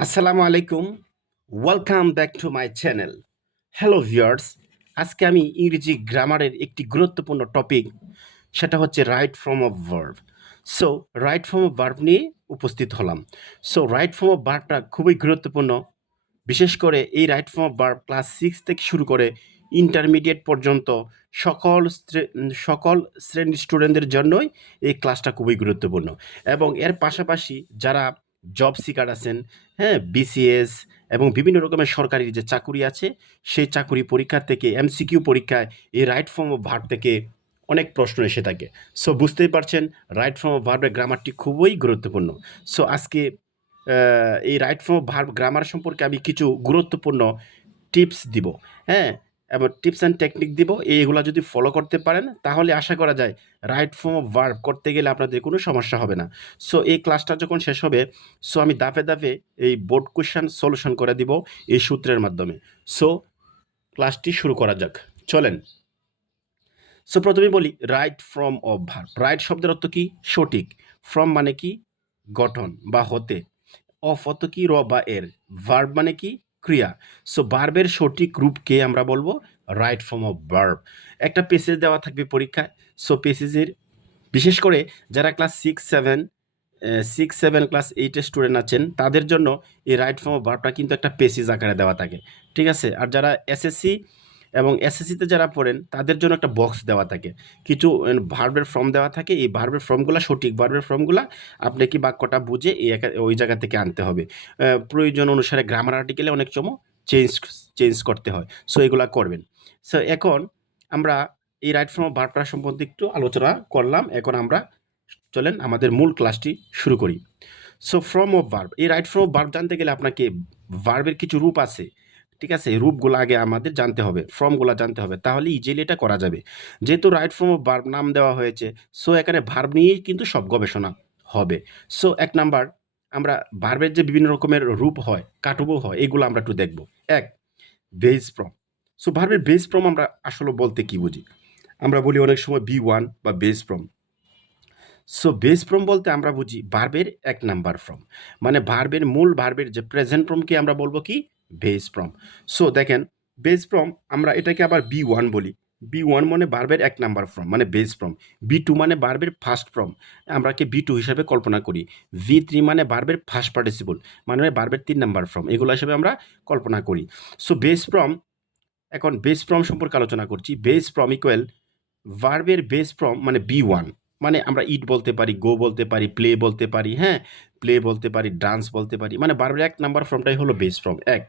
আসসালামু আলাইকুম। Welcome back to my channel. Hello viewers, আজকে আমি ইংরেজি গ্রামারের একটি গুরুত্বপূর্ণ টপিক, সেটা হচ্ছে right form of verb. So right form of verb নিয়ে উপস্থিত হলাম। সো রাইট ফর্ম অফ ভার্বটা খুবই গুরুত্বপূর্ণ। বিশেষ করে এই right form of verb class 6 থেকে শুরু করে ইন্টারমিডিয়েট পর্যন্ত সকল শ্রেণীর স্টুডেন্টদের জন্যই এই ক্লাসটা খুবই গুরুত্বপূর্ণ। এবং এর পাশাপাশি যারা জব সিকার আছেন, হ্যাঁ, বিসিএস এবং বিভিন্ন রকমের সরকারি যে চাকুরি আছে, সেই চাকুরি পরীক্ষা থেকে এমসিকিউ পরীক্ষায় এই রাইট ফর্ম অফ ভার্ব থেকে অনেক প্রশ্ন এসে থাকে। সো বুঝতেই পারছেন রাইট ফর্ম অফ ভার্বের গ্রামারটি খুবই গুরুত্বপূর্ণ। সো আজকে এই right form of verb grammar সম্পর্কে আমি কিছু গুরুত্বপূর্ণ টিপস দিব, হ্যাঁ, এবং টিপস অ্যান্ড টেকনিক দিব। এইগুলা যদি ফলো করতে পারেন তাহলে আশা করা যায় রাইট ফর্ম অফ ভার্ব করতে গেলে আপনাদের কোনো সমস্যা হবে না। সো এই ক্লাসটা যখন শেষ হবে, সো আমি ধাপে ধাপে এই বোর্ড কোয়েশ্চেন সলিউশন করে দিব এই সূত্রের মাধ্যমে। সো ক্লাসটি শুরু করা যাক, চলেন। সো প্রথমে বলি right form of verb. Right শব্দের অর্থ কি? সঠিক। ফ্রম মানে কি? গঠন বা হতে। অফ অর্থ কি? র বা এর। ভার্ব মানে কি? ক্রিয়া। সো ভার্বের সঠিক রূপকে আমরা বলবো রাইট ফর্ম অফ ভার্ব। একটা পেসেজ দেওয়া থাকবে পরীক্ষায়। সো পেসেজের বিশেষ করে যারা ক্লাস 6 7 ক্লাস 8-এর স্টুডেন্ট আছেন তাদের জন্য এই রাইট ফর্ম অফ ভার্বটা কিন্তু একটা পেসেজ আকারে দেওয়া থাকে, ঠিক আছে? আর যারা এসএসসি এবং এসএসসিতে যারা পড়েন তাদের জন্য একটা বক্স দেওয়া থাকে, কিছু ভার্বের ফর্ম দেওয়া থাকে। এই ভার্বের ফর্মগুলো, সঠিক ভার্বের ফর্মগুলো আপনি কি বাক্যটা বুঝে ওই জায়গা থেকে আনতে হবে। প্রয়োজন অনুসারে গ্রামার আর্টিকেলে অনেক সময় চেঞ্জ চেঞ্জ করতে হয়। সো এগুলা করবেন। সো এখন আমরা এই রাইট ফর্ম অফ ভার্বটা সম্বন্ধে একটু আলোচনা করলাম। এখন আমরা চলেন আমাদের মূল ক্লাসটি শুরু করি। সো ফর্ম অফ ভার্ব, এই রাইট ফর্ম অফ ভার্ব জানতে গেলে আপনাকে ভার্বের কিছু রূপ আছে, ঠিক আছে? এই রূপগুলো আগে আমাদের জানতে হবে, ফর্মগুলো জানতে হবে, তাহলে ইজিলি এটা করা যাবে। যেহেতু রাইট ফর্ম অফ ভার্ব নাম দেওয়া হয়েছে, সো এখানে ভার্ব নিয়েই কিন্তু সব গবেষণা হবে। সো ১ নাম্বার, আমরা ভার্বের যে বিভিন্ন রকমের রূপ হয়, কাটুবো হয়, এগুলো আমরা একটু দেখব। ১, বেস ফর্ম। সো ভার্বের বেস ফর্ম আমরা আসলে বলতে কি বুঝি? আমরা বলি অনেক সময় বি1 বা base form. So base form বলতে আমরা বুঝি ভার্বের ১ নাম্বার ফর্ম। মানে ভার্বের মূল ভার্বের যে প্রেজেন্ট ফর্মকে আমরা বলবো কি? Base form. সো দেখেন, বেস ফর্ম আমরা এটাকে আবার বি1 বলি। বি1 মানে ভার্বের ১ নাম্বার ফর্ম, মানে বেস ফর্ম। বি2 মানে ভার্বের ফার্স্ট ফর্ম, আমরা কি বি2 হিসাবে কল্পনা করি। ভি3 মানে ভার্বের ফার্স্ট পার্টিসিপল, মানে ভার্বের ৩ নাম্বার ফর্ম। এগুলো হিসেবে আমরা কল্পনা করি। সো বেস ফর্ম, এখন বেস ফর্ম সম্পর্কে আলোচনা করছি। বেস ফর্ম ইকুয়াল ভার্বের বেস ফর্ম মানে বি1। মানে আমরা ইট বলতে পারি, গো বলতে পারি, প্লে বলতে পারি, হ্যাঁ, প্লে বলতে পারি, ডান্স বলতে পারি। মানে ভার্বের ১ নাম্বার ফর্মটাই হলো বেস ফর্ম ১।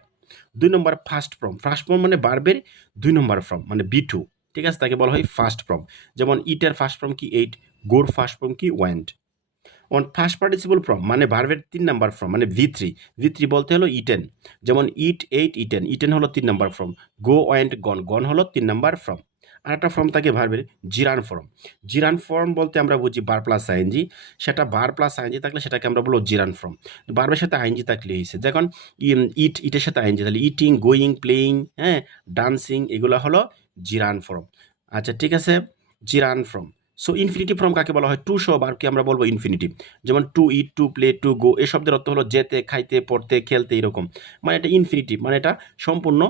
২ নম্বর ফার্স্ট ফর্ম। ফার্স্ট ফর্ম মানে ভার্বের ২ নম্বর ফর্ম, মানে বি2, ঠিক আছে? তাকে বলা হয় ফার্স্ট ফর্ম। যেমন ইটের ফার্স্ট ফর্ম কি? এইট। গোর ফার্স্ট ফর্ম কি? Went. On first participle form মানে ভার্বের ৩ নাম্বার ফর্ম, মানে ভি3। ভি3 বলতে হলো ইটেন। যেমন ইট, এইট, ইটেন। ইটেন হলো ৩ নাম্বার ফর্ম। গো, ওয়েন্ট, গন। গন হলো ৩ নাম্বার ফর্ম। আরেকটা ফর্ম থাকে ভার্বের জিরান ফর্ম। জিরান ফর্ম বলতে আমরা বুঝি বার প্লাস আইএনজি। সেটা বার প্লাস আইএনজি থাকলে সেটাকে আমরা বলবো জিরান ফর্ম। ভার্বের সাথে আইএনজি থাকলে হয়েছে। দেখুন ইট, ইটের সাথে আইএনজি, তাহলে ইটিং, গোয়িং, প্লেয়িং, হ্যাঁ, ডান্সিং, এগুলো হলো জিরান ফর্ম। আচ্ছা, ঠিক আছে, জিরান ফর্ম। সো ইনফিনিটিভ ফর্ম কাকে বলা হয়? টু সহ ভার্বকে আমরা বলবো ইনফিনিটিভ। যেমন to eat, to play, to go, এই শব্দের অর্থ হলো যেতে, খাইতে, পড়তে, খেলতে, এরকম। মানে এটা ইনফিনিটিভ, মানে এটা সম্পূর্ণ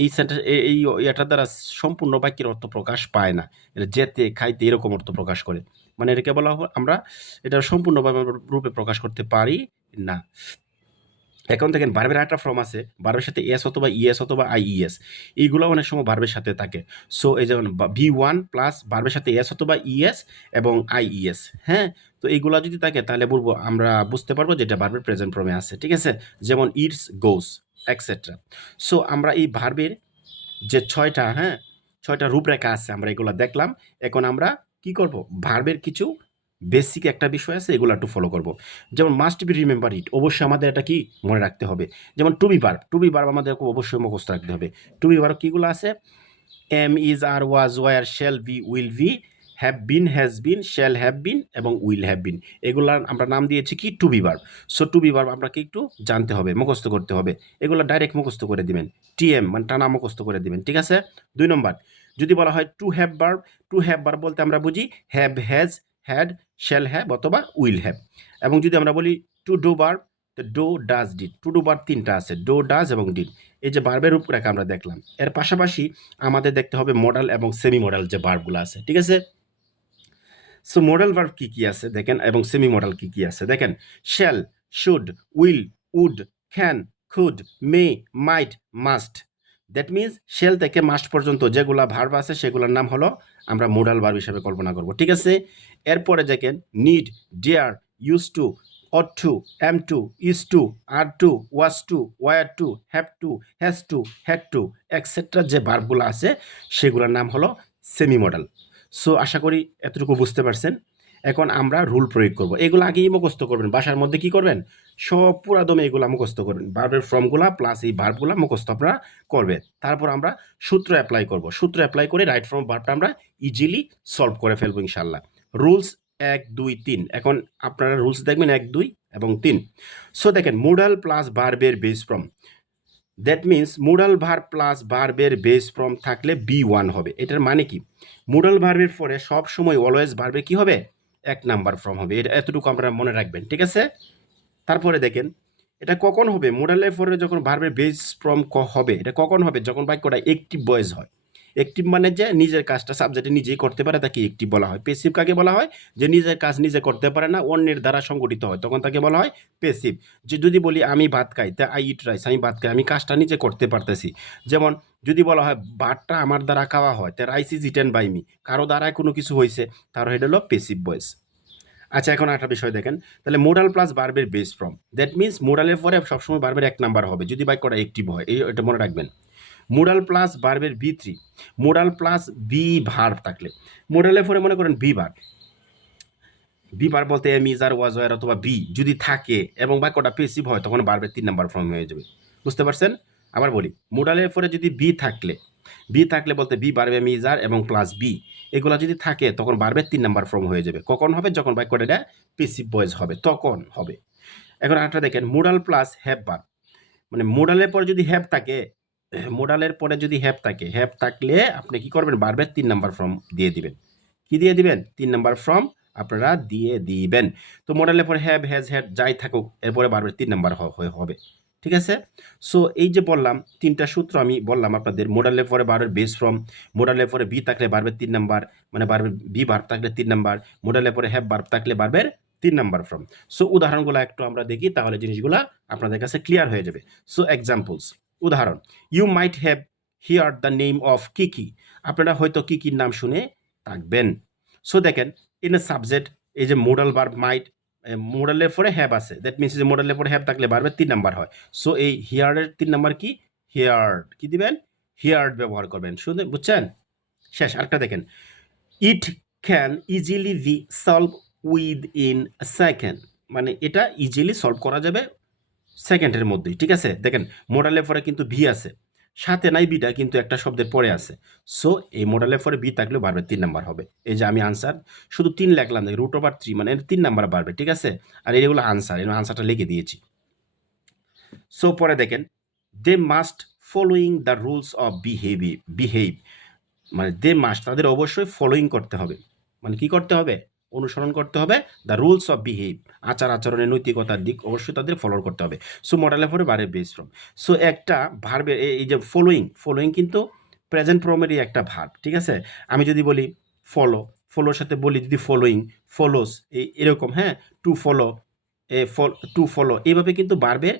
এই সেন্টেন্স এই এটার দ্বারা সম্পূর্ণ বাক্যের অর্থ প্রকাশ পায় না। এটা যেতে, খাইতে এরকম অর্থ প্রকাশ করে। মানে এটাকে বলা হয়, আমরা এটা সম্পূর্ণভাবে রূপে প্রকাশ করতে পারি না। এখন দেখেন ভার্বের আরেকটা ফর্ম আছে, ভার্বের সাথে এস অথবা ইএস অথবা আইইএস। এইগুলো অনেক সময় ভার্বের সাথে থাকে। সো এই যেমন বি1 প্লাস ভার্বের সাথে এস অথবা ইএস এবং আইইএস, হ্যাঁ? তো এইগুলা যদি থাকে তাহলে বলবো, আমরা বুঝতে পারবো যে এটা ভার্বের প্রেজেন্ট ফর্মে আছে, ঠিক আছে? যেমন ইটস, গোস, এটসেট্রা। সো আমরা এই ভার্বের যে ৬টা, হ্যাঁ, ৬টা রূপরেখা আছে, আমরা এগুলা দেখলাম। এখন আমরা কি করব? ভার্বের কিছু বেসিক একটা বিষয় আছে, এগুলো একটু ফলো করব। যেমন মাস্ট বি রিমেম্বার ইট, অবশ্যই আমাদের এটা কি মনে রাখতে হবে। যেমন to be verb, to be verb আমাদেরকে অবশ্যই মুখস্থ রাখতে হবে। টু বি ভার্ব কীগুলো আছে? Am, is, are, was, were, shall be, will be, have been, has been, shall have been এবং উইল হ্যাভ বিন। এগুলার আমরা নাম দিয়েছি কি? To be verb. So to be verb আপনাকে একটু জানতে হবে, মুখস্থ করতে হবে। এগুলো ডাইরেক্ট মুখস্থ করে দিবেন। টিএম মানে টানা মুখস্থ করে দিবেন, ঠিক আছে? ২ নম্বর, যদি বলা হয় to have verb, to have verb বলতে আমরা বুঝি have, has, had, shall have অথবা উইল হ্যাভ। এবং যদি আমরা বলি টু ডু ভার্ব, তো do does did, to do verb তিনটা আছে, ডো ডাজ এবং ডিড। এই যে ভার্বের রূপরেখা আমরা দেখলাম, এর পাশাপাশি আমাদের দেখতে হবে মডাল এবং সেমি মডাল যে ভার্বগুলো আছে, ঠিক আছে। সো মডাল ভার্ব কি কি আছে দেখেন, এবং সেমি মডাল কি কি আছে দেখেন। Shall, should, will, would, can, could, may, might, must. That means shall থেকে মাস্ট পর্যন্ত যেগুলা ভার্ব আছে সেগুলোর নাম হলো আমরা মোডাল ভার্ব হিসাবে কল্পনা করব, ঠিক আছে। এরপরে দেখেন need, dare, used to, ought to, am to, is to, are to, was to, were to, have to, has to, had to, etcetera যে ভার্বগুলো আছে সেগুলোর নাম হলো সেমি মডাল। সো আশা করি এতটুকু বুঝতে পারছেন। এখন আমরা রুল প্রয়োগ করব, এগুলো আগেই মুখস্থ করবেন, বাসার মধ্যে কি করবেন, সব পুরা দমে এগুলো মুখস্থ করবেন, ভার্বের ফর্মগুলা প্লাস এই ভার্বগুলা মুখস্থ আপনারা করবেন। তারপর আমরা সূত্র অ্যাপ্লাই করব, সূত্র অ্যাপ্লাই করে রাইট ফর্ম ভার্বটা আমরা ইজিলি সলভ করে ফেলবো ইনশাল্লাহ। রুলস 1, 2, 3। এখন আপনারা রুলস দেখবেন 1, 2 এবং 3। সো দেখেন মোডাল প্লাস ভার্বের base form, that means modal verb plus ভার্বের বেস ফর্ম থাকলে B1 হবে। এটার মানে কি, মোডাল ভার্বের পরে সব সময় অলওয়েজ ভার্বে কি হবে, 1 নাম্বার ফর্ম হবে। এটা এতটুকু আপনারা মনে রাখবেন, ঠিক আছে। তারপরে দেখেন এটা কখন হবে, মোডালের পরে যখন ভার্বের বেস ফর্ম হবে, এটা কখন হবে, যখন বাক্যটা একটিভ ভয়েস হয়। একটিভ মানে যে নিজের কাজটা সাবজেক্টে নিজেই করতে পারে, তাকে একটিভ বলা হয়। পেসিভ কাকে বলা হয়, যে নিজের কাজ নিজে করতে পারে না, অন্যের দ্বারা সংগঠিত হয়, তখন তাকে বলা হয় পেসিভ। যে যদি বলি আমি ভাত খাই, তা আই ইট রাইস, আমি ভাত খাই, আমি কাজটা নিজে করতে পারতেছি। যেমন যদি বলা হয় ভাতটা আমার দ্বারা খাওয়া হয়, তা rice is eaten by me, কারো দ্বারায় কোনো কিছু হয়েছে, তার এটা হলো পেসিভ ভয়েস। আচ্ছা এখন একটা বিষয় দেখেন, তাহলে মোডাল প্লাস ভার্বের বেস ফর্ম, দ্যাট মিনস মোডালের পরে সবসময় ভার্বের 1 নাম্বার হবে যদি বাক্যটা একটিভ হয়, এটা মনে রাখবেন। মোডাল প্লাস ভার্বের B3, modal plus be verb থাকলে, মোডালের পরে মনে করেন বি ভার্ব বলতে am is are was were অথবা বি যদি থাকে এবং বাক্যটা পেসিভ হয়, তখন ভার্বের 3 নাম্বার ফর্ম হয়ে যাবে। বুঝতে পারছেন? আবার বলি, মোডালের পরে যদি বি থাকলে বলতে বি ভার্ব এম ইজ আর এবং প্লাস বি, এগুলো যদি থাকে তখন ভার্বের 3 নাম্বার ফর্ম হয়ে যাবে। কখন হবে, যখন বাক্যটা এটা পেসিভ ভয়েস হবে তখন হবে। এখন আরেকটা দেখেন, মোডাল প্লাস হ্যাভ ভার্ব, মানে মোডালের পরে যদি হ্যাভ থাকে, হ্যাভ থাকলে আপনি কি করবেন, ভার্বের 3 নাম্বার ফর্ম দিয়ে দিবেন। কি দিয়ে দিবেন, 3 নাম্বার ফর্ম আপনারা দিয়ে দিবেন। তো মোডালের পরে হ্যাভ, হ্যাজ, হ্যাড যাই থাকুক, এরপরে ভার্বের 3 নাম্বার হবে, ঠিক আছে। সো এই যে বললাম 3টা সূত্র আমি বললাম আপনাদের, মোডালের পরে ভার্বের বেস ফর্ম, মোডালের পরে বি থাকলে ভার্বের 3 নাম্বার, মানে ভার্বের বি ভার্ব থাকলে 3 নাম্বার, মোডালের পরে হ্যাভ ভার্ব থাকলে ভার্বের 3 নাম্বার ফর্ম। সো উদাহরণগুলো একটু আমরা দেখি, তাহলে জিনিসগুলো আপনাদের কাছে ক্লিয়ার হয়ে যাবে। সো এক্সাম্পলস, উদাহরণ, you might have hear the name of Kiki, আপনারা হয়তো কিকির নাম শুনে থাকবেন। সো দেখেন ইন এ সাবজেক্ট, এই যে মোডাল ভার্ব মাইট, মোডালের পরে হ্যাভ আছে, দ্যাট মিনস যে মোডালের পরে হ্যাভ থাকলে ভার্বের 3 নাম্বার হয়। সো এই হিয়ারের 3 নাম্বার কি, হিয়ার্ড, কি দিবেন, হিয়ার্ড ব্যবহার করবেন, শুনে বুঝছেন। শেষ আরেকটা দেখেন, it can easily be solve with in second, মানে এটা ইজিলি সলভ করা যাবে সেকেন্ডের মধ্যেই, ঠিক আছে। দেখেন মোডালের পরে কিন্তু ভি আছে, সাথে নাই বিটা, কিন্তু একটা শব্দের পরে আছে। সো এই মোডালের পরে বি থাকলেও ভার্বের 3 নাম্বার হবে। এই যে আমি আনসার শুধু 3 লিখলাম, √3 মানে 3 নাম্বার ভার্বে, ঠিক আছে। আর এগুলো আনসার, এই আনসারটা লিখে দিয়েছি। সো পরে দেখেন, they must following the rules of behave, মানে দে মাস্ট তাদের অবশ্যই ফলোইং করতে হবে, মানে কি করতে হবে, অনুসরণ করতে হবে, দ্য রুলস অফ বিহেভ, আচরণের নৈতিকতার দিক অবশ্যই তাদের ফলো করতে হবে। সো মডেলের পরে ভার্বের বেস ফর্ম। সো একটা ভার্বের এই যে ফলোইং কিন্তু প্রেজেন্ট ফর্মেরই একটা ভার্ব, ঠিক আছে। আমি যদি বলি ফলোর সাথে বলি যদি ফলোস, এরকম, হ্যাঁ, টু ফলো এইভাবে কিন্তু ভার্বের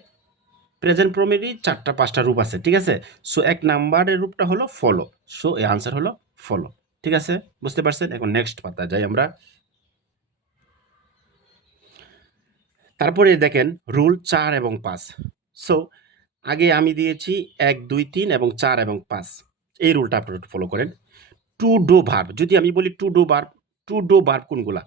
প্রেজেন্ট ফর্মেরই 4টা 5টা রূপ আছে, ঠিক আছে। সো 1 নাম্বারের রূপটা হলো ফলো, সো এই আনসার হলো ফলো, ঠিক আছে, বুঝতে পারছেন। এখন নেক্সট পাতা যাই আমরা। তারপরে দেখেন রুল 4 এবং 5। সো আগে আমি দিয়েছি 1, 2, 3 এবং 4 এবং 5, এই রুলটা আপনারা ফলো করেন। টু ডু ভার্ব, যদি আমি বলি টু ডু ভার্ব কোনগুলা,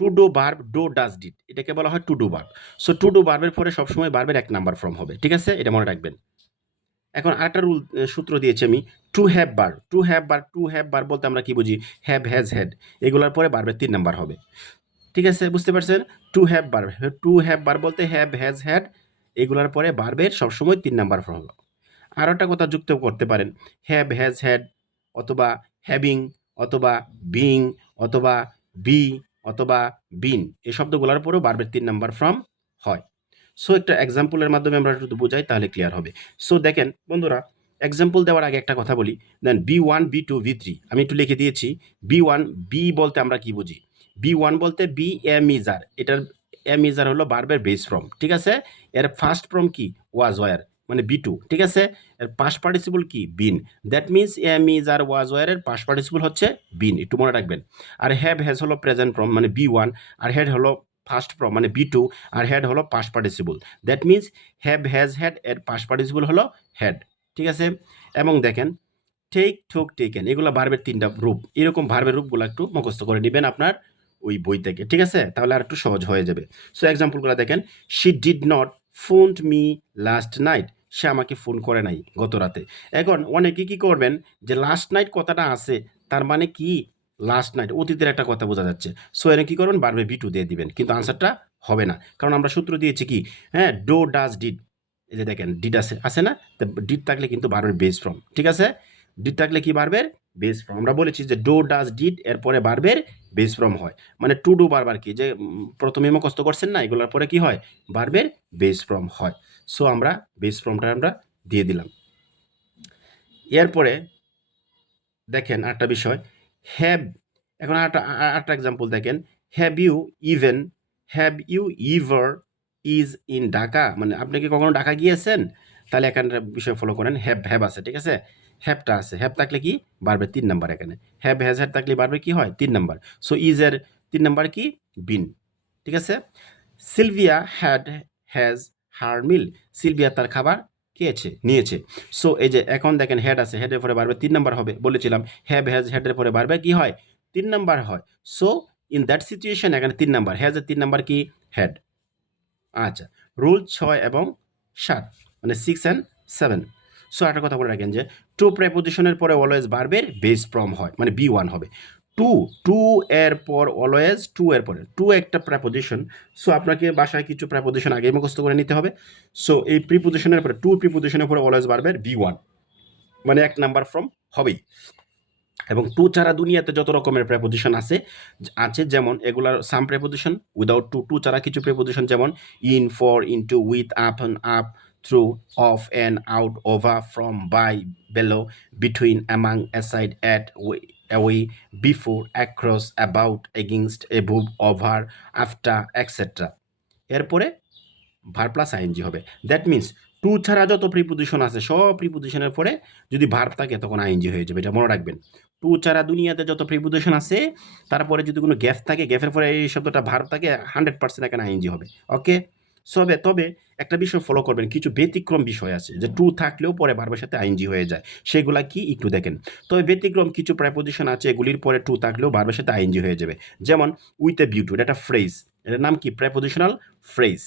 to do verb do does did, এটাকে বলা হয় to do verb. So to do ভার্বের পরে সবসময় ভার্বের 1 নাম্বার ফর্ম হবে, ঠিক আছে, এটা মনে রাখবেন। এখন আরেকটা সূত্র দিয়েছি আমি, টু হ্যাভ বার বলতে আমরা কি বুঝি, হ্যাভ, হ্যাজ, হ্যাড, এগুলোর পরে ভার্বের 3 নাম্বার হবে, ঠিক আছে, বুঝতে পারছেন। টু হ্যাভ বার বলতে হ্যাভ, হ্যাজ, হ্যাড, এগুলোর পরে ভার্বের সবসময় 3 নাম্বার ফর্ম হবে। আরও একটা কথা যুক্ত করতে পারেন, হ্যাভ, হ্যাজ, হ্যাড, অথবা হ্যাভিং, অথবা বিং, অথবা বি, অথবা বিন, এই শব্দগুলোর পরেও ভার্বের 3 নাম্বার ফর্ম হয়। সো একটা এক্সাম্পলের মাধ্যমে আমরা যদি বোঝাই তাহলে ক্লিয়ার হবে। সো দেখেন বন্ধুরা, এক্সাম্পল দেওয়ার আগে একটা কথা বলি। দেন B1 B2 B3 আমি একটু লিখে দিয়েছি। B1 বি বলতে আমরা কি বুঝি? B1 বলতে বি এম ইজার, এটার এম ইজার হলো ভার্বের বেস ফর্ম, ঠিক আছে। এর ফার্স্ট ফর্ম কি? ওয়াজ ওয়ার, মানে B2, ঠিক আছে। এর পাস্ট পার্টিসিপল কি? Been. That means am is are was ওয়ারের পাস্ট পার্টিসিপল হচ্ছে বিন, একটু মনে রাখবেন। আর হ্যাভ হ্যাজ হলো প্রেজেন্ট ফর্ম মানে B1, আর হ্যাড হলো ফার্স্ট ফর্ম মানে B2, আর হ্যাড হলো past participle. That means have has had এর পাস্ট পার্টিসিপল হলো হ্যাড, ঠিক আছে। এবং দেখেন টেক, টুক, টেকেন এগুলো ভার্বের 3টা রূপ। এরকম ভার্বের রূপগুলো একটু মুখস্থ করে নেবেন আপনার ওই বই থেকে, ঠিক আছে, তাহলে আর একটু সহজ হয়ে যাবে। সো এক্সাম্পলগুলো দেখেন, she did not phone me last night, সে আমাকে ফোন করে নাই গত রাতে। এখন অনেকে কি করবেন, যে লাস্ট নাইট কথাটা আছে, তার মানে কি লাস্ট নাইট অতীতের একটা কথা বোঝা যাচ্ছে। সো এর কি করবেন, ভার্বে B2 দিয়ে দিবেন, কিন্তু আনসারটা হবে না, কারণ আমরা সূত্র দিয়েছি কি, হ্যাঁ, ডো ডাজ ডিড। এই যে দেখেন ডিড আছে, আছে না? ডিড থাকলে কিন্তু ভার্বের বেস ফর্ম, ঠিক আছে। ডিড থাকলে কি ভার্বের বেস ফর্ম। আমরা বলেছি যে ডো ডাজ ডিড এরপরে ভার্বের বেস ফর্ম হয়, মানে টু ডু বারবার কি, যে প্রথমে মুখস্থ করছেন না, এগুলোর পরে কি হয়, ভার্বের বেস ফর্ম হয়। সো আমরা বেস ফর্মটা আমরা দিয়ে দিলাম। এরপরে দেখেন আরেকটা বিষয়, হ্যাভ। এখন আরেকটা এক্সাম্পল দেখেন, have you even, have you ever is in Dhaka, মানে আপনি কি কখনো ঢাকা গিয়েছেন? তাহলে এখানটা বিষয় ফলো করেন, হ্যাভ হ্যাভ আছে, ঠিক আছে। হ্যাভটা আছে, হ্যাভ থাকলে কি বাড়বে 3 নাম্বার এখানে। হ্যাভ হ্যাজ হ্যাড থাকলে বাড়বে কি হয় 3 নাম্বার। সো ইজের 3 নাম্বার কি বিন, ঠিক আছে। Sylvia had has her meal, Sylvia তার খাবার খেয়েছে, নিয়েছে। সো এই যে এখন দেখেন হেড আছে, হেডের পরে বাড়বে 3 নাম্বার হবে, বলেছিলাম হ্যাভ হ্যাজ হেডের পরে বাড়বে কি হয় 3 নাম্বার হয়। সো ইন দ্যাট সিচুয়েশন এখানে 3 নাম্বার, হ্যাজের 3 নাম্বার কি হেড। আচ্ছা, রুল 6 এবং 7 মানে 6 অ্যান্ড 7। সো একটা কথা বলে রাখেন যে টু প্রেপোজিশনের পরে অলওয়েজ ভার্বের বেস ফর্ম হয়, মানে B1 হবে। টু, টু এর পর অলওয়েজ, টু এর পরে টু একটা প্রেপোজিশন। সো আপনাকে বাসায় কিছু প্রেপোজিশন আগে মুখস্থ করে নিতে হবে। সো এই প্রিপোজিশনের পরে, টু প্রিপোজিশনের পরে অলওয়েজ ভার্বের B1, মানে 1 নাম্বার ফর্ম হবেই। এবং টু ছাড়া দুনিয়াতে যত রকমের প্রেপোজিশন আছে, যেমন এগুলার some preposition without to, to ছাড়া কিছু প্রেপোজিশন যেমন in, for, into, with, up and up, through, off and out, over, from, by, below, between, among, aside, at, away, before, across, about, against, above, over, after, etc. এরপরে verb plus ING হবে। That means to ছাড়া যত preposition আছে সব প্রিপোজিশনের পরে যদি verb থাকে তখন আইএনজি হয়ে যাবে, এটা মনে রাখবেন। টু ছাড়া দুনিয়াতে যত প্রিপোজিশন আছে তারপরে যদি কোনো গ্যাপ থাকে, গ্যাপের পরে এই শব্দটা ভার্ব থাকে, 100% এখানে আইএনজি হবে। ওকে, তবে একটা বিষয় ফলো করবেন, কিছু ব্যতিক্রম বিষয় আছে যে টু থাকলেও পরে ভার্বের সাথে আইএনজি হয়ে যায়, সেগুলা কি একটু দেখেন। তবে ব্যতিক্রম কিছু প্রেপোজিশন আছে এগুলির পরে টু থাকলেও ভার্বের সাথে আইএনজি হয়ে যাবে। যেমন উইথ এ ভিউ টু, এটা একটা ফ্রেজ, এটার নাম কি প্রেপোজিশনাল ফ্রেজ।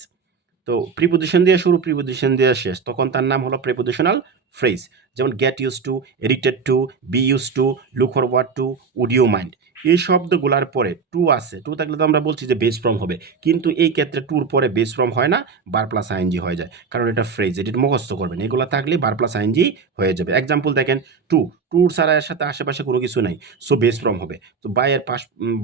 তো প্রিপোজিশন দিয়ে শুরু, প্রিপোজিশন দিয়ে শেষ, তখন তার নাম হলো প্রিপোজিশনাল ফ্রেজ। যেমন get used to, addicted to, be used to, look forward to, would you mind. এই শব্দগুলার পরে টু আছে, টু থাকলে তো আমরা বলছি যে বেস ফর্ম হবে, কিন্তু এই ক্ষেত্রে টুর পরে বেস ফর্ম হয় না, বার প্লাস আইএনজি হয়ে যায়, কারণ এটা ফ্রেজ, এটি মুখস্থ করবেন। এগুলো থাকলে বার প্লাস আইএনজি হয়ে যাবে। এক্সাম্পল দেখেন, টু, টুর ছাড়া এর সাথে আশেপাশে কোনো কিছু নাই, সো বেস ফর্ম হবে। তো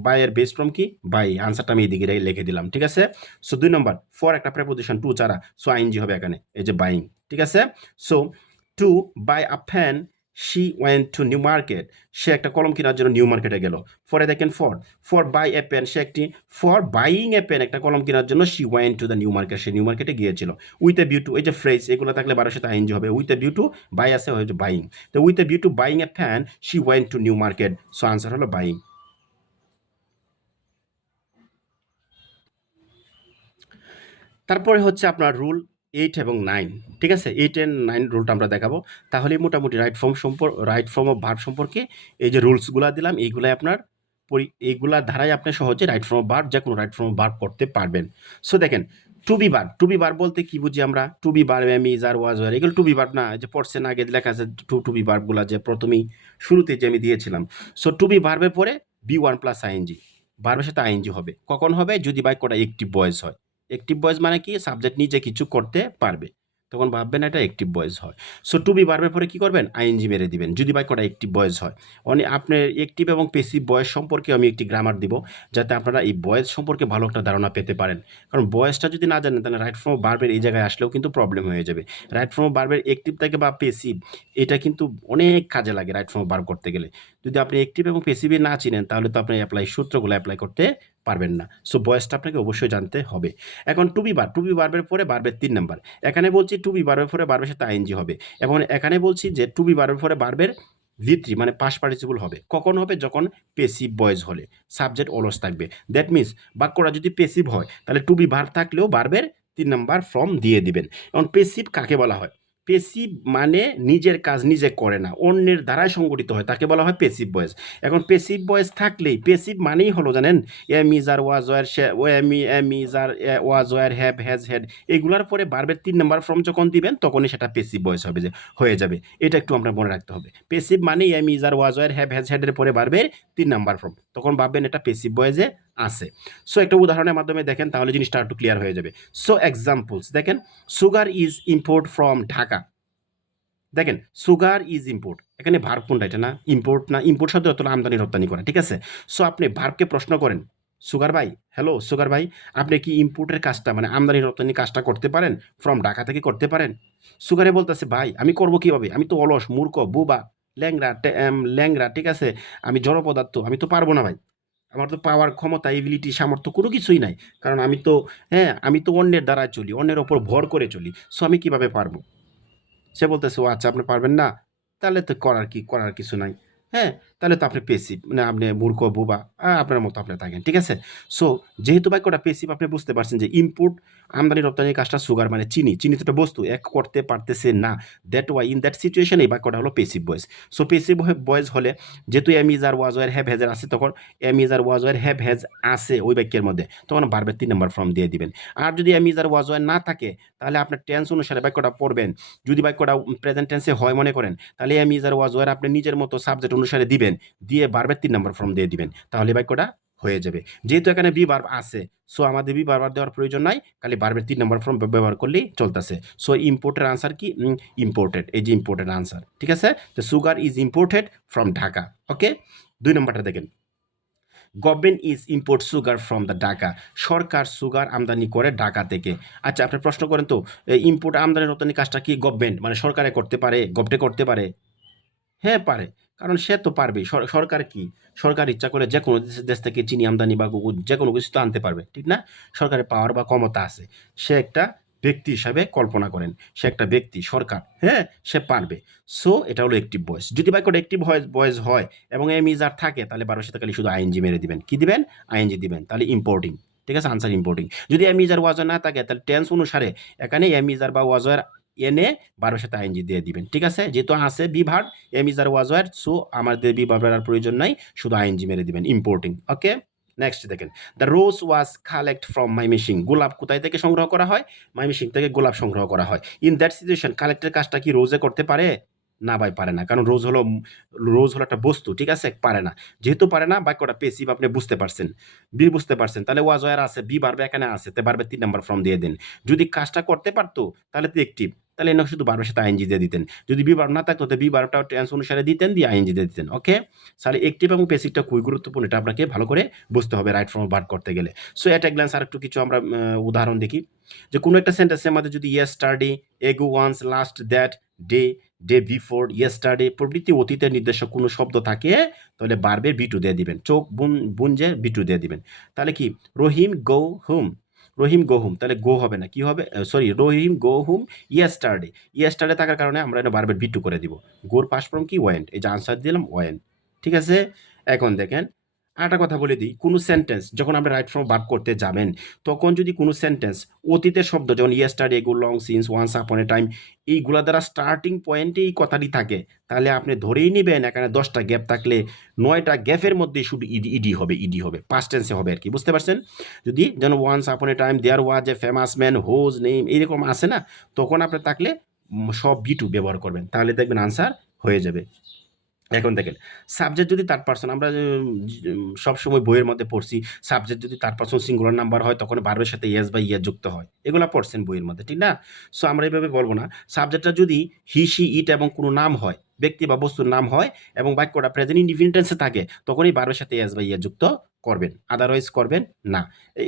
বাইয়ের বেস ফর্ম কি বাই, আনসারটা আমি এদিকে লিখে দিলাম, ঠিক আছে। সো 2 নম্বর, ফর একটা প্রেপোজিশন টু ছাড়া, সো আইএনজি হবে এখানে, এই যে বাইং, ঠিক আছে। So to buy a fan, she went to New Market, সে একটা কলম কেনার জন্য নিউ মার্কেটে গেল। ফরে দেখেন ফর বাই এ পেন, সে একটি, ফর বাইং এ পেন একটা কলম কেনার জন্য, she went to the New Market, সে নিউ মার্কেটে গিয়েছিল। উইথ এ ভিউ টু, এই যে ফ্রেজ এগুলো থাকলে বারের সাথে আইএনজি হবে। With a view to, by আছে হয়েছে বাইং, তো with a view to buying a fan, she went to New Market, so answer হলো বাইং। তারপরে হচ্ছে আপনার রুল 8 এবং 9, ঠিক আছে। 8 and 9 রুলটা আমরা দেখাবো, তাহলে মোটামুটি রাইট ফর্ম অফ ভার্ব সম্পর্কে এই যে রুলসগুলা দিলাম এইগুলাই আপনার এইগুলার ধারায় আপনি সহজে রাইট ফর্ম অফ ভার্ব, যে কোনো রাইট ফর্ম অফ ভার্ব করতে পারবেন। সো দেখেন, টু বি ভার্ব বলতে কি বুঝি আমরা, to be verb, am is, are was, were, এগুলো টু বি ভার্ব না, যে পড়ছেন আগে লেখা আছে টু বি ভার্বগুলা, যে প্রথমেই শুরুতে যে আমি দিয়েছিলাম। সো টু বি ভার্বের পরে B1 প্লাস আইএনজি, ভার্বের সাথে আইএনজি হবে, কখন হবে, যদি বাক্যটা অ্যাক্টিভ ভয়েস হয়। অ্যাক্টিভ ভয়েস মানে কি, সাবজেক্ট নিজে কিছু করতে পারবে। তখন ভাববেন এটা অ্যাক্টিভ ভয়েস হয়। সো টু বি ভার্বের পরে কী করবেন? আইএনজি মেরে দিবেন যদি বাক্যটা অ্যাক্টিভ ভয়েস হয়। আপনার অ্যাক্টিভ এবং প্যাসিভ ভয়েস সম্পর্কে আমি একটি গ্রামার দিব, যাতে আপনারা এই ভয়েস সম্পর্কে ভালো একটা ধারণা পেতে পারেন। কারণ ভয়েসটা যদি না জানেন তাহলে রাইট ফর্ম অফ ভার্বের এই জায়গায় আসলেও কিন্তু প্রবলেম হয়ে যাবে। রাইট ফর্ম অফ ভার্বের অ্যাক্টিভ থাকে বা প্যাসিভ, এটা কিন্তু অনেক কাজে লাগে রাইট ফর্ম অফ ভার্ব করতে গেলে। যদি আপনি অ্যাক্টিভ এবং প্যাসিভে না চিনেন তাহলে তো আপনি সূত্রগুলো অ্যাপ্লাই করতে পারবেন না। সো ভয়েসটা আপনাকে অবশ্যই জানতে হবে। এখন টু বি ভার্বের পরে ভার্বের ৩ নাম্বার। এখানে বলছি টু বি ভার্বের পরে ভার্বের সাথে আইএনজি হবে। এবং এখানে বলছি যে টু বি ভার্বের পরে ভার্বের V3 মানে পাস্ট পার্টিসিপল হবে। কখন হবে? যখন প্যাসিভ ভয়েস হলে। সাবজেক্ট অলস থাকবে। দ্যাট মিনস বাক্যটা যদি প্যাসিভ হয় তাহলে টু বি ভার্ব থাকলেও ভার্বের ৩ নাম্বার ফর্ম দিয়ে দিবেন। এখন প্যাসিভ কাকে বলা হয়? প্যাসিভ মানে নিজের কাজ নিজে করে না, অন্যের দ্বারাই সংগঠিত হয়, তাকে বলা হয় প্যাসিভ ভয়েস। এখন প্যাসিভ ভয়েস থাকলেই, প্যাসিভ মানেই হলো জানেন am is are was were am is are was were have has had, এগুলার পরে ভার্বের ৩ নাম্বার ফর্ম যখন দিবেন তখনই সেটা প্যাসিভ ভয়েস হবে, যে হয়ে যাবে। এটা একটু আমরা মনে রাখতে হবে। প্যাসিভ মানেই am is are was were have has হ্যাডের পরে ভার্বের ৩ নাম্বার ফর্ম, তখন ভাববেন এটা প্যাসিভ ভয়েসে আছে। সো একটা উদাহরণের মাধ্যমে দেখেন তাহলে জিনিসটা একটু ক্লিয়ার হয়ে যাবে। সো এক্সাম্পলস দেখেন, sugar is import from Dhaka. দেখেন সুগার ইজ ইম্পোর্ট, এখানে ভার্ব কোনটা? এটা না ইম্পোর্ট, না ইম্পোর্ট শব্দ অর্থ আমদানি রপ্তানি করা, ঠিক আছে। সো আপনি ভার্বকে প্রশ্ন করেন, সুগার ভাই, হ্যালো সুগার ভাই, আপনি কি ইম্পোর্টের কাজটা মানে আমদানি রপ্তানি কাজটা করতে পারেন? ফ্রম ঢাকা থেকে করতে পারেন? সুগারে বলতেছে, ভাই আমি করবো কিভাবে, আমি তো অলস, মূর্খ, বুবা, ল্যাংরা, ঠিক আছে, আমি জড় পদার্থ, আমি তো পারবো না ভাই, আমার তো পাওয়ার ক্ষমতা, এবিলিটি, সামর্থ্য কোনো কিছুই নাই। কারণ আমি তো অন্যের দ্বারা চলি, অন্যের ওপর ভর করে চলি। সো আমি কিভাবে পারবো? সে বলতেছে, ও আচ্ছা আপনি পারবেন না, তাহলে তো করার কিছু নাই। হ্যাঁ, তাহলে তো আপনি পেসিভ, মানে আপনি মূর্খ, বোবা, আপনার মতো আপনি থাকেন, ঠিক আছে। সো যেহেতু বাক্যটা পেসিভ, আপনি বুঝতে পারছেন যে ইম্পোর্ট আমদানি রপ্তানির কাজটা সুগার মানে চিনি তো একটা বস্তু, এক করতে পারতেছে না। That why in that situation এই বাক্যটা হলো passive voice. So passive voice হলে যেহেতু am is are was were have হ্যাজের আছে, তখন am is are was were have has আছে ওই বাক্যের মধ্যে, তখন ভার্বের ৩ নাম্বার ফর্ম দিয়ে দিবেন। আর যদি am is are was were না থাকে তাহলে আপনার টেন্স অনুসারে বাক্যটা পড়বেন। যদি বাক্যটা প্রেজেন্ট টেন্সে হয় মনে করেন, তাহলে am is are was were আপনি নিজের মতো সাবজেক্ট অনুসারে দিবেন, দিয়ে ভার্বের ৩ নাম্বার ফর্ম দিয়ে দিবেন, তাহলে বাক্যটা হয়ে যাবে। যেহেতু এখানে বি ভার্ব আছে, সো আমাদের বি ভার্ব দেওয়ার প্রয়োজন নাই, খালি ভার্বের ৩ নাম্বার ফর্ম ব্যবহার করলেই চলতেছে। সো ইম্পোর্টের আনসার কি? ইম্পোর্টেড, এই যে ইম্পোর্টেড আনসার, ঠিক আছে। তো sugar is imported from Dhaka. Okay, ২ নম্বরটা দেখেন, government is import sugar from the Dhaka. সরকার সুগার আমদানি করে ঢাকা থেকে। আচ্ছা আপনি প্রশ্ন করেন তো, ইম্পোর্ট আমদানি রপ্তানি কাজটা কি গভর্নমেন্ট মানে সরকারে করতে পারে, করতে পারে? হ্যাঁ পারে, কারণ সে তো পারবেই। সরকার কি? সরকার ইচ্ছা করে যে কোনো দেশ থেকে চিনি আমদানি বা যে কোনো কিছু তো আনতে পারবে, ঠিক না? সরকারের পাওয়ার বা ক্ষমতা আছে। সে একটা ব্যক্তি হিসাবে কল্পনা করেন, সে একটা ব্যক্তি, সরকার, হ্যাঁ, সে পারবে। সো এটা হলো অ্যাক্টিভ ভয়েস। যদি বাক্যটা অ্যাক্টিভ ভয়েস হয় এবং এম ইজ আর থাকে, তাহলে বারোর সাথে খালি শুধু আইএনজি মেরে দিবেন। কি দিবেন? আইএনজি দিবেন, তাহলে ইম্পোর্টিং, ঠিক আছে, আনসার ইম্পোর্টিং। যদি এম ইজ আর ওয়াজ না থাকে তাহলে টেন্স অনুসারে এখানে এম ইজ আর বা ওয়াজ এনে বারোর সাথে আইএনজি দিয়ে দিবেন, ঠিক আছে। যেহেতু আছে be verb, am is are was were, so আমাদের বি ভার্বের আর প্রয়োজন নাই, শুধু আইএনজি মেরে দিবেন, ইম্পোর্টিং। ওকে, নেক্সট দেখেন, the rose was collect from Mymensingh. গোলাপ কোথায় থেকে সংগ্রহ করা হয়? মাইমিসিং থেকে গোলাপ সংগ্রহ করা হয়। ইন দ্যাট সিচুয়েশন কালেক্টের কাজটা কি রোজে করতে পারে? না ভাই, পারে না, কারণ রোজ হলো একটা বস্তু, ঠিক আছে, পারে না। যেহেতু পারে না, বাক্যটা পেসিভ, আপনি বুঝতে পারছেন, বুঝতে পারছেন, তাহলে ওয়াজ ওয়ার আছে, বি ভার্ব এখানে আছে, তো ভার্বের ৩ নাম্বার ফর্ম দিয়ে দেন। যদি কাজটা করতে পারতো তাহলে তো অ্যাক্টিভ, তাহলে এনে শুধু ভার্বের সাথে আইএনজি দিয়ে দিতেন। যদি বি ভার্ব না থাকতো তো বি ভার্বটাও টেন্স অনুসারে দিতেন, দিয়ে আইএনজি দিয়ে দিতেন। ওকে, তাহলে অ্যাক্টিভ এবং পেসিভটা খুবই গুরুত্বপূর্ণ, এটা আপনাকে ভালো করে বুঝতে হবে রাইট ফর্ম ভার্ব করতে গেলে। সো এট এ গ্ল্যান্স আর একটু কিছু আমরা উদাহরণ দেখি, যে কোনো একটা সেন্টেন্সের মধ্যে যদি yesterday, ago once, last, that, day, day before, yesterday প্রভৃতি অতীতের নির্দেশক কোনো শব্দ থাকে, তাহলে ভার্বের বি টু দিয়ে দিবেন। চোখ বুঞ্জে বি টু দিয়ে দিবেন। তাহলে কি, রহিম গো হোম, রহিম গো হোম, তাহলে গো হবে না, কি হবে? সরি, রহিম গো হোম ইয়েস্টারডে থাকার কারণে আমরা এটা ভার্বের বি টু করে দিব। গোর পাস্ট ফর্ম কি? ওয়েন্ট, এই যে আনসার দিলাম ওয়েন্ট, ঠিক আছে। এখন দেখেন আরেকটা কথা বলে দিই, কোনো সেন্টেন্স যখন আপনি রাইট ফর্ম ভার্ব করতে যাবেন, তখন যদি কোনো সেন্টেন্স অতীতের শব্দ যেমন ইয়েস্টারডে, এগো, long since, once upon a time, এইগুলা দ্বারা স্টার্টিং পয়েন্টে এই কথাটি থাকে, তাহলে আপনি ধরেই নেবেন এখানে 10টা গ্যাপ থাকলে 9টা গ্যাপের মধ্যে শুধু ইডি হবে, পাস্ট টেন্সে হবে আর কি, বুঝতে পারছেন? যদি যেন once upon a time there was a famous man whose name এইরকম আসে না, তখন আপনি থাকলে সব বি টু ব্যবহার করবেন, তাহলে দেখবেন আনসার হয়ে যাবে। এখন দেখেন সাবজেক্ট যদি থার্ড পারসন আমরা সবসময় বইয়ের মধ্যে পড়ছি সাবজেক্ট যদি থার্ড পারসন সিঙ্গুলার নাম্বার হয় তখন ভার্বের সাথে ইয়েস বা ইয়ে যুক্ত হয় এগুলো পড়ছেন বইয়ের মধ্যে ঠিক না সো আমরা এইভাবে বলবো না সাবজেক্টটা যদি হি সি ইট এবং কোনো নাম হয় ব্যক্তি বা বস্তুর নাম হয় এবং বাক্যটা প্রেজেন্ট ইনডিফিনিট টেন্সে থাকে তখনই ভার্বের সাথে ইয়েস বা ইয়ে যুক্ত করবেন আদারওয়াইজ করবেন না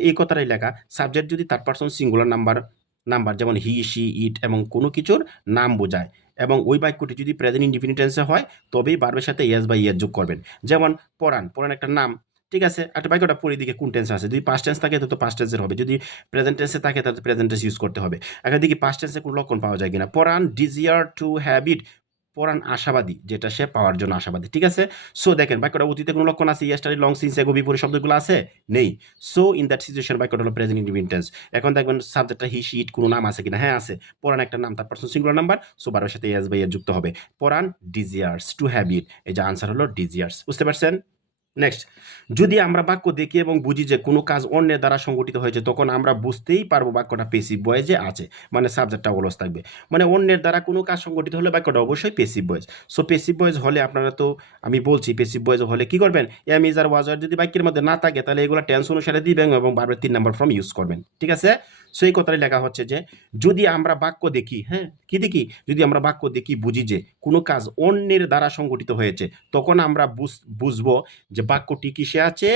এই কথাটাই লেখা সাবজেক্ট যদি থার্ড পারসন সিঙ্গুলার নাম্বার যেমন হি সি ইট এবং কোনো কিছুর নাম বোঝায় এবং ওই বাক্যটি যদি প্রেজেন্ট ইনডিফিনিট টেন্সে হয় তবেই ভার্বের সাথে ইয়েস বা ইয়েস যোগ করবেন যেমন পড়ান একটা নাম ঠিক আছে একটা বাক্যটা পরে দিকে কোন টেন্স আছে যদি পাস্ট টেন্স থাকে তো পাস্ট টেন্সের হবে যদি প্রেজেন্ট টেন্সে থাকে তাহলে প্রেজেন্ট টেন্স ইউজ করতে হবে এখন দেখি পাস্ট টেন্সে কোনো লক্ষণ পাওয়া যায় কিনা পড়ান ডিজিয়ার টু হ্যাবিট পড়ান আশাবাদী যেটা সে পাওয়ার জন্য আশাবাদী ঠিক আছে সো দেখেন বাক্যটা অতীতে কোনো লক্ষণ আছে ইয়েস্টারডে লং সিন্স এগো বিপরীত শব্দগুলো আছে নেই সো ইন দ্যাট সিচুয়েশন বাক্যটা হলো প্রেজেন্ট ইনডিফিনিট টেন্স এখন দেখবেন সাবজেক্টটা হি শি ইট কোনো নাম আছে কিনা হ্যাঁ আছে পড়ান একটা নাম তার পার্সন সিঙ্গুলার নাম্বার সো বারের সাথে এস বাই এর যুক্ত হবে পড়ান ডিজিয়ার্স টু হ্যাবিট এই যে আনসার হলো ডিজিয়ার্স বুঝতে পারছেন নেক্সট যদি আমরা বাক্য দেখি এবং বুঝি যে কোনো কাজ অন্যের দ্বারা সংগঠিত হয়েছে তখন আমরা বুঝতেই পারবো বাক্যটা পেসিভ ভয়েসে আছে মানে সাবজেক্টটা অলস থাকবে মানে অন্যের দ্বারা কোনো কাজ সংগঠিত হলে বাক্যটা অবশ্যই passive voice so passive voice হলে আপনারা তো আমি বলছি পেসিভ ভয়েস হলে কি করবেন এম ইজ আর ওয়াজ আর যদি বাক্যের মধ্যে না থাকে তাহলে এগুলো টেন্স অনুসারে দিবেন এবং বারবার 3 নাম্বার ফর্ম ইউজ করবেন ঠিক আছে সো এই কথাটাই লেখা হচ্ছে যে যদি আমরা বাক্য দেখি হ্যাঁ কি দেখি যদি আমরা বাক্য দেখি বুঝি যে কোনো কাজ অন্যের দ্বারা সংগঠিত হয়েছে তখন আমরা বুঝবো যে বাক্যটি কিসে আছে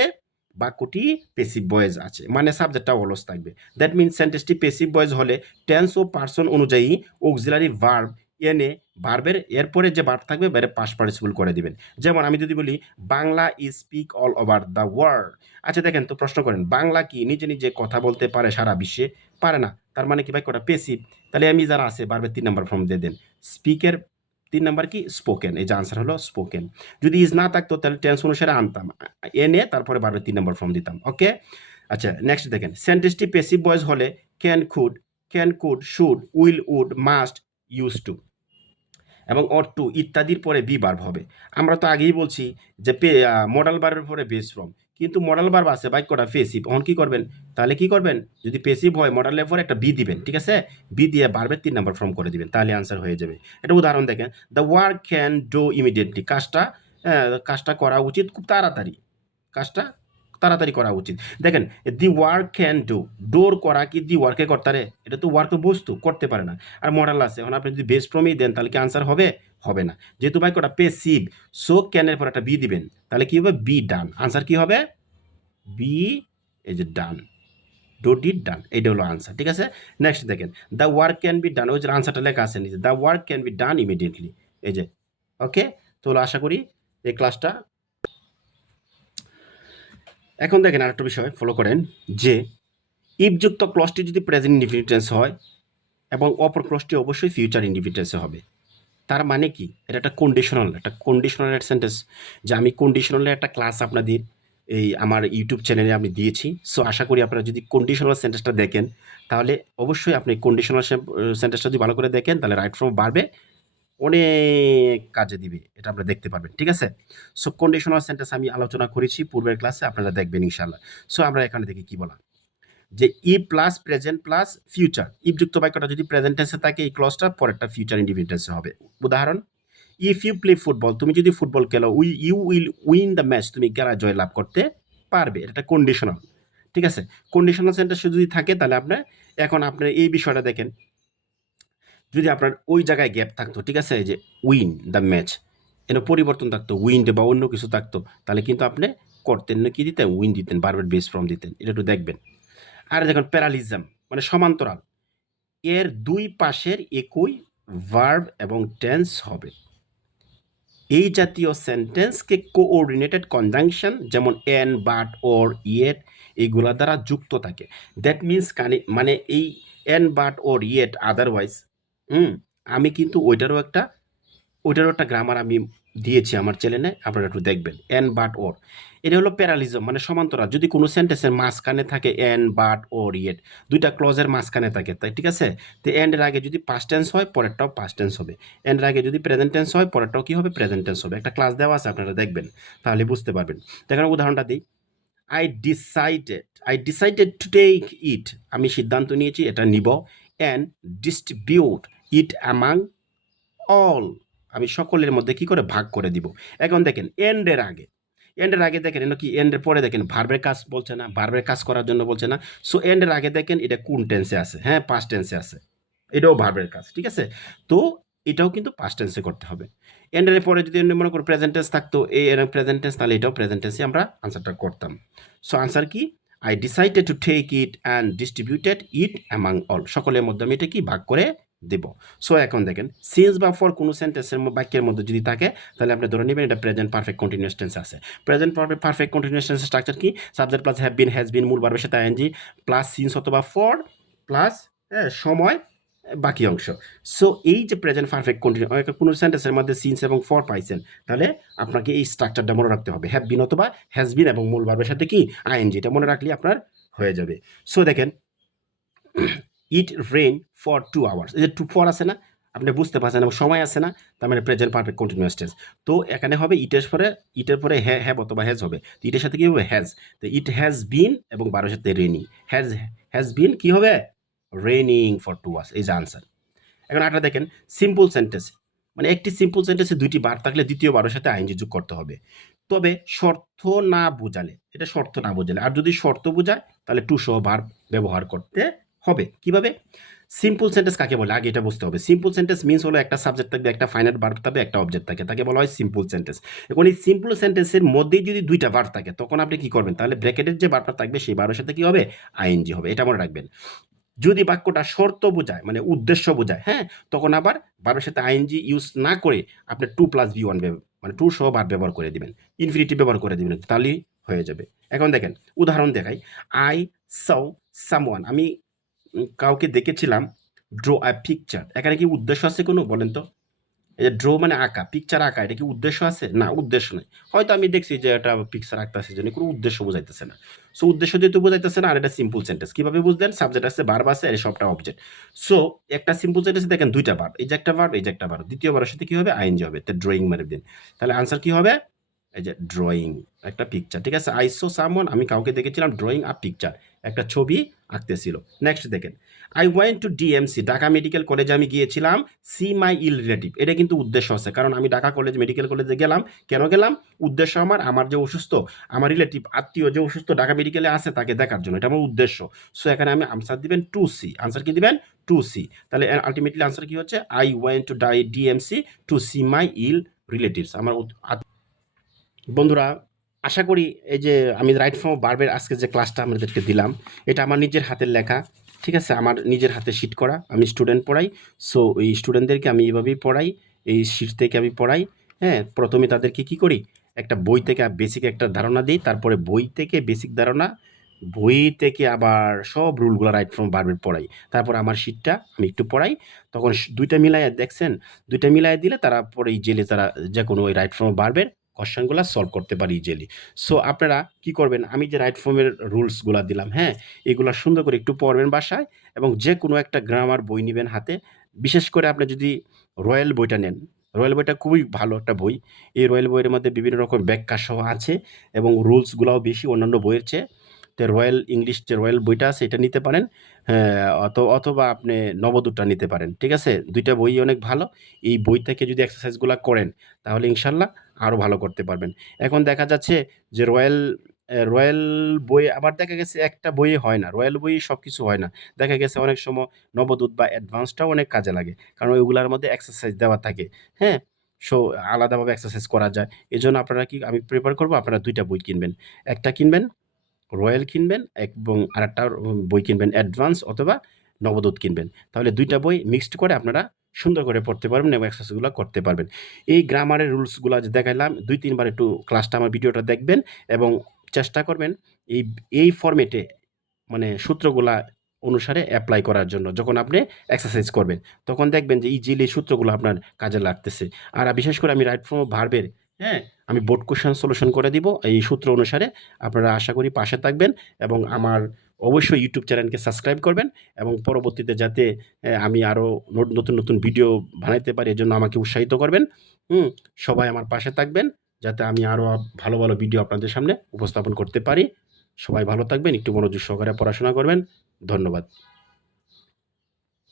বাক্যটি পেসিভ ভয়েস আছে মানে সাবজেক্টটা অলস থাকবে দ্যাট মিনস সেন্টেন্সটি পেসিভ ভয়েস হলে টেন্স ও পার্সন অনুযায়ী অক্সিলারি ভার্ব এনে ভার্বের এরপরে যে ভার্ব থাকবে বাইরে পাস্ট পার্টিসিপল করে দিবেন যেমন আমি যদি বলি Bangla is speak all over the world আচ্ছা দেখেন তো প্রশ্ন করেন বাংলা কি নিজে নিজে কথা বলতে পারে সারা বিশ্বে পারে না তার মানে কি বাক্যটা পেসিভ তাহলে আমি যারা আছে ভার্বের 3 নাম্বার ফর্ম দিয়ে দেন স্পিকের 3 নাম্বার কি স্পোকেন এই যে আনসার হলো স্পোকেন যদি ইজ না থাকতো তাহলে টেন্স অনুসারে আনতাম এনে তারপরে বারবার 3 নম্বর ফর্ম দিতাম ওকে আচ্ছা নেক্সট দেখেন সেন্টেন্সটি পেসিভ ভয়েস হলে can could should will would must used to এবং অর টু ইত্যাদির পরে বি ভার্ব হবে আমরা তো আগেই বলছি যে মডাল ভার্বের পরে বেস ফর্ম কিন্তু মডাল ভার্ব আছে বাক্যটা পেসিভ এখন কি করবেন তাহলে কি করবেন যদি পেসিভ হয় মডালের পরে একটা বি দিবেন ঠিক আছে বি দিয়ে ভার্বের 3 নাম্বার ফর্ম করে দিবেন তাহলে আনসার হয়ে যাবে এটা উদাহরণ দেখেন the work can do immediately কাজটা করা উচিত খুব তাড়াতাড়ি কাজটা তাড়াতাড়ি করা উচিত দেখেন দি ওয়ার্ক ক্যান ডোর করা কি দি ওয়ার্কে করতে এটা তো ওয়ার্ক বস্তু করতে পারে না আর মডাল আছে এখন আপনি যদি বেস ফর্মই দেন তাহলে কি আনসার হবে হবে না যেহেতু বাক্যটা পেসিভ সো ক্যানের পর একটা বি দিবেন তাহলে কি হবে বি ডান আনসার কি হবে বি এই যে ডান ডো ডিড ডান এইটা হলো আনসার ঠিক আছে নেক্সট দেখেন the work can be done ওই যে আনসারটা লেখা আছে নিচে the work can be done immediately এই যে ওকে তো আশা করি এই ক্লাসটা এখন দেখেন আরেকটা বিষয় ফলো করেন যে ইফযুক্ত ক্লজটি যদি প্রেজেন্ট ইনডিফিনিট টেন্স হয় এবং অপর ক্লজটি অবশ্যই ফিউচার ইনডিফিনিট টেন্সে হবে তার মানে কি এটা একটা কন্ডিশনাল সেন্টেন্স যে আমি কন্ডিশনালের একটা ক্লাস আপনাদের এই আমার ইউটিউব চ্যানেলে আমি দিয়েছি সো আশা করি আপনারা যদি কন্ডিশনাল সেন্টেন্সটা দেখেন তাহলে অবশ্যই আপনি কন্ডিশনাল সেন্টেন্সটা যদি ভালো করে দেখেন তাহলে রাইট ফর্ম বাড়বে অনেক কাজে দিবে এটা আপনারা দেখতে পারবেন ঠিক আছে সো কন্ডিশনাল সেন্টেন্স আমি আলোচনা করেছি পূর্বের ক্লাসে আপনারা দেখবেন ইনশাল্লাহ সো আমরা এখানে দেখি কি বলা যে ই প্লাস প্রেজেন্ট প্লাস ফিউচার ইফযুক্ত বাক্যটা যদি প্রেজেন্ট টেন্সে থাকে এই ক্লজটা পরেরটা ফিউচার ইনডিফিনিট টেন্সে হবে উদাহরণ ইফ ইউ প্লে ফুটবল তুমি যদি ফুটবল খেলো you will win the match তুমি খেলা জয় লাভ করতে পারবে এটা কন্ডিশনাল ঠিক আছে কন্ডিশনাল সেন্টেন্স যদি থাকে তাহলে আপনার এখন আপনার এই বিষয়টা দেখেন যদি আপনার ওই জায়গায় গ্যাপ থাকতো ঠিক আছে যে উইন দ্য ম্যাচ এর পরিবর্তন থাকতো উইন্ড বা অন্য কিছু থাকতো তাহলে কিন্তু আপনি করতেন না কি দিতেন উইন দিতেন বারবার বেস ফর্ম দিতেন এটা একটু দেখবেন আর দেখুন প্যারালিজম মানে সমান্তরাল এর দুই পাশের একই ভার্ব এবং টেন্স হবে এই জাতীয় সেন্টেন্সকে কোঅর্ডিনেটেড কনজাংশন যেমন এন বাট ওর ইয়েট এইগুলা দ্বারা যুক্ত থাকে দ্যাট মিনস মানে এই N but or yet otherwise আমি কিন্তু ওইটারও একটা গ্রামার আমি দিয়েছি আমার চ্যানেলে আপনারা একটু দেখবেন এন বাট ওর এটা হলো প্যারালিজম মানে সমান্তরাল যদি কোনো সেন্টেন্সের মাঝখানে থাকে এন বাট ওর ইয়েট দুইটা ক্লজের মাঝখানে থাকে তাই ঠিক আছে তো এন্ডের আগে যদি পাস্ট টেন্স হয় পরেরটাও পাস্ট টেন্স হবে এন্ডের আগে যদি প্রেজেন্ট টেন্স হয় পরেরটাও কি হবে প্রেজেন্ট টেন্স হবে একটা ক্লাস দেওয়া আছে আপনারা দেখবেন তাহলে বুঝতে পারবেন দেখেন উদাহরণটা দিই I decided to take it আমি সিদ্ধান্ত নিয়েছি এটা নিব and distribute it among all আমি সকলের মধ্যে কি করে ভাগ করে দিব। এখন দেখেন এন্ডের আগে দেখেন এটা কি, এন্ডের পরে দেখেন ভার্বের কাজ বলছে না, ভার্বের কাজ করার জন্য বলছে না। সো এন্ডের আগে দেখেন এটা কোন টেন্সে আছে, হ্যাঁ পাস্ট টেন্সে আছে, এটাও ভার্বের কাজ, ঠিক আছে। তো এটাও কিন্তু পাস্ট টেন্সে করতে হবে। এন্ডের পরে যদি মনে করো প্রেজেন্ট টেন্স থাকতো, এই প্রেজেন্ট টেন্স, তাহলে এটাও প্রেজেন্ট টেন্সে আমরা আনসারটা করতাম। সো আনসার কি, I decided to take it and distributed it among all, সকলের মধ্যে আমি এটা কি ভাগ করে দেব। সো এখন দেখেন সিন্স বা ফর কোনো সেন্টেন্সের বাক্যের মধ্যে যদি থাকে, তাহলে আপনি ধরে নেবেন এটা প্রেজেন্ট পারফেক্ট কন্টিনিউয়াস টেন্স আছে। প্রেজেন্ট পারফেক্ট কন্টিনিউয়াস টেন্সের স্ট্রাকচার কি, subject plus have been, has বিন, মূল ভার্বের সাথে আইএনজি প্লাস সিন্স অথবা ফর প্লাস সময় বাকি অংশ। সো এই যে প্রেজেন্ট পারফেক্ট কন্টিনিউ কোনো সেন্টেন্সের মধ্যে সিন্স এবং ফর পাইছেন, তাহলে আপনাকে এই স্ট্রাকচারটা মনে রাখতে হবে, হ্যাভ বিন অথবা হ্যাজ বিন এবং মূল ভার্বের সাথে কি আইএনজি, এটা মনে রাখলে আপনার হয়ে যাবে। সো দেখেন ইট রেইন ফর 2 আওয়ার্স, এই যে টু ফর আছে না, আপনি বুঝতে পারছেন, এবং সময় আছে না, তার মানে প্রেজেন্ট পারফেক্ট কন্টিনিউয়াস টেন্স। তো এখানে হবে ইটের পরে হ্যাভ অথবা হ্যাজ হবে, তো ইটের সাথে কি হবে হ্যাজ, তো ইট হ্যাজ বিন এবং বারোর সাথে রেনিং, হ্যাজ বিন কি হবে রেনিং ফর 2 আওয়ার্স, এই যে আনসার। এখন একটা দেখেন সিম্পল সেন্টেন্স, মানে একটি সিম্পল সেন্টেন্সে দুইটি বার থাকলে দ্বিতীয় বারের সাথে আইনজি যোগ করতে হবে, তবে শর্ত না বোঝালে, এটা শর্ত না বোঝালে, আর যদি শর্ত বোঝায় তাহলে টু সহ ভার্ব ব্যবহার করতে হবে। কিভাবে, সিম্পল সেন্টেন্স কাকে বলে আগে এটা বুঝতে হবে। সিম্পল সেন্টেন্স মিন্স হলো একটা সাবজেক্ট থাকবে, একটা ফাইনাইট ভার্ব থাকবে, একটা অবজেক্ট থাকে, তাকে বলা হয় সিম্পল সেন্টেন্স। এখন এই সিম্পল সেন্টেন্সের মধ্যেই যদি দুইটা ভার্ব থাকে, তখন আপনি কি করবেন, তাহলে ব্র্যাকেটের যে ভার্বটা থাকবে সেই ভার্বের সাথে কি হবে আইএনজি হবে, এটা মনে রাখবেন। যদি বাক্যটা শর্ত বোঝায় মানে উদ্দেশ্য বোঝায়, হ্যাঁ, তখন আবার ভার্বের সাথে আইএনজি ইউজ না করে আপনি 2+V1 মানে টু সহ ভার্ব ব্যবহার করে দিবেন, ইনফিনিটিভ ব্যবহার করে দিবেন, তাহলেই হয়ে যাবে। এখন দেখেন উদাহরণ দেখাই, আই সাউ সামওয়ান, আমি কাউকে দেখেছিলাম, ড্র আ পিকচার, এখানে কি উদ্দেশ্য আছে কোনো, বলেন তো? এই যে ড্র মানে আঁকা, পিকচার আঁকা, এটা কি উদ্দেশ্য আছে? না, উদ্দেশ্য নেই। হয়তো আমি দেখছি যে এটা পিকচার আঁকতেছে জন্য, কোনো উদ্দেশ্য বোঝাইতেছে না। সো উদ্দেশ্য যেহেতু বোঝাইতেছে না, আর এটা সিম্পল সেন্টেন্স, কিভাবে বুঝলেন, সাবজেক্ট আছে, ভার্ব আছে, আর সবটা অবজেক্ট। সো একটা সিম্পল সেন্টেন্সে দেখেন দুইটা ভার্ব, এই যে একটা ভার্ব, এই যে একটা ভার্ব, দ্বিতীয় ভার্বের সাথে কি হবে আইএনজি হবে, তো ড্রয়িং মেরে দিন, তাহলে আনসার কি হবে, এই যে ড্রয়িং একটা পিকচার, ঠিক আছে। আই সো সামওয়ান, আমি কাউকে দেখেছিলাম, ড্রয়িং আ পিকচার, একটা ছবি আঁকতেছিল। নেক্সট দেখেন, I went to DMC, Dhaka medical কলেজে আমি গিয়েছিলাম, সি মাই ইল রিলেটিভ, এটা কিন্তু উদ্দেশ্য আছে, কারণ আমি ঢাকা মেডিকেল কলেজে গেলাম, কেন গেলাম, উদ্দেশ্য আমার যে অসুস্থ, আমার রিলেটিভ আত্মীয় যে অসুস্থ ঢাকা মেডিকেলে আছে তাকে দেখার জন্য, এটা আমার উদ্দেশ্য। সো এখানে আমি আনসার দিবেন 2C, আনসার কি দিবেন 2C, তাহলে আলটিমেটলি আনসার কি হচ্ছে, I went to DMC to see my ill relatives, আমার বন্ধুরা আশা করি এই যে আমি রাইট ফ্রম ভার্বের আজকে যে ক্লাসটা আমাদেরকে দিলাম, এটা আমার নিজের হাতের লেখা, ঠিক আছে, আমার নিজের হাতে শিট করা, আমি স্টুডেন্ট পড়াই। সো এই স্টুডেন্টদেরকে আমি এভাবেই পড়াই, এই শিট থেকে আমি পড়াই। হ্যাঁ, প্রথমে তাদেরকে কি করি, একটা বই থেকে বেসিক একটা ধারণা দিই, তারপরে বই থেকে বেসিক ধারণা, বই থেকে আবার সব রুলগুলো রাইট ফ্রম ভার্বের পড়াই, তারপর আমার শিটটা আমি একটু পড়াই, তখন দুইটা মিলাইয়া দেখছেন, দুইটা মিলাইয়া দিলে তারা পরে ইজিলি তারা যে কোনো ওই রাইট ফ্রম ভার্বের কোশ্চেনগুলো সলভ করতে পারি ইজিলি। সো আপনারা কি করবেন, আমি যে রাইট ফর্মের রুলসগুলো দিলাম, হ্যাঁ, এগুলো সুন্দর করে একটু পড়বেন বাসায়, এবং যে কোনো একটা গ্রামার বই নেবেন হাতে, বিশেষ করে আপনি যদি রয়্যাল বইটা নেন, রয়্যাল বইটা খুবই ভালো একটা বই, এই রয়্যাল বইয়ের মধ্যে বিভিন্ন রকম ব্যাখ্যা সহ আছে, এবং রুলসগুলোও বেশি অন্যান্য বইয়ের চেয়ে। তো রয়্যাল ইংলিশ যে রয়্যাল বইটা আছে এটা নিতে পারেন, অথবা আপনি নবদূতটা নিতে পারেন, ঠিক আছে, দুইটা বই অনেক ভালো। এই বই থেকে যদি এক্সারসাইজগুলো করেন, তাহলে ইনশাল্লাহ আরও ভালো করতে পারবেন। এখন দেখা যাচ্ছে যে রয়্যাল বই আবার দেখা গেছে একটা বইয়ে হয় না, রয়্যাল বই সব কিছু হয় না, দেখা গেছে অনেক সময় নবদূত বা অ্যাডভান্সটাও অনেক কাজে লাগে, কারণ ওইগুলোর মধ্যে এক্সারসাইজ দেওয়া থাকে, হ্যাঁ। সো আলাদাভাবে এক্সারসাইজ করা যায়, এই জন্য আপনারা কি আমি প্রেফার করবো আপনারা দুইটা বই কিনবেন, একটা কিনবেন রয়্যাল কিনবেন এবং আরেকটা বই কিনবেন অ্যাডভান্স অথবা নবদূত কিনবেন, তাহলে দুইটা বই মিক্সড করে আপনারা সুন্দর করে পড়তে পারবেন এবং এক্সারসাইজগুলো করতে পারবেন। এই গ্রামারের রুলসগুলো যে দেখাইলাম 2-3 বার একটু ক্লাসটা আমার ভিডিওটা দেখবেন, এবং চেষ্টা করবেন এই এই ফরম্যাটে মানে সূত্রগুলা অনুসারে অ্যাপ্লাই করার জন্য। যখন আপনি এক্সারসাইজ করবেন, তখন দেখবেন যে ইজিলি সূত্রগুলো আপনার কাজে লাগতেছে। আর বিশেষ করে আমি রাইট ফ্রম ভার্বের, হ্যাঁ, আমি বোর্ড কোয়েশ্চেন সলিউশন করে দিব এই সূত্র অনুসারে। আপনারা আশা করি পাশে থাকবেন, এবং আমার অবশ্যই ইউটিউব চ্যানেলকে সাবস্ক্রাইব করবেন, এবং পরবর্তীতে যাতে আমি আরও নতুন নতুন ভিডিও বানাইতে পারি, এজন্য আমাকে উৎসাহিত করবেন। সবাই আমার পাশে থাকবেন, যাতে আমি আরও ভালো ভালো ভিডিও আপনাদের সামনে উপস্থাপন করতে পারি। সবাই ভালো থাকবেন, একটু মনোযোগ সহকারে পড়াশোনা করবেন। ধন্যবাদ।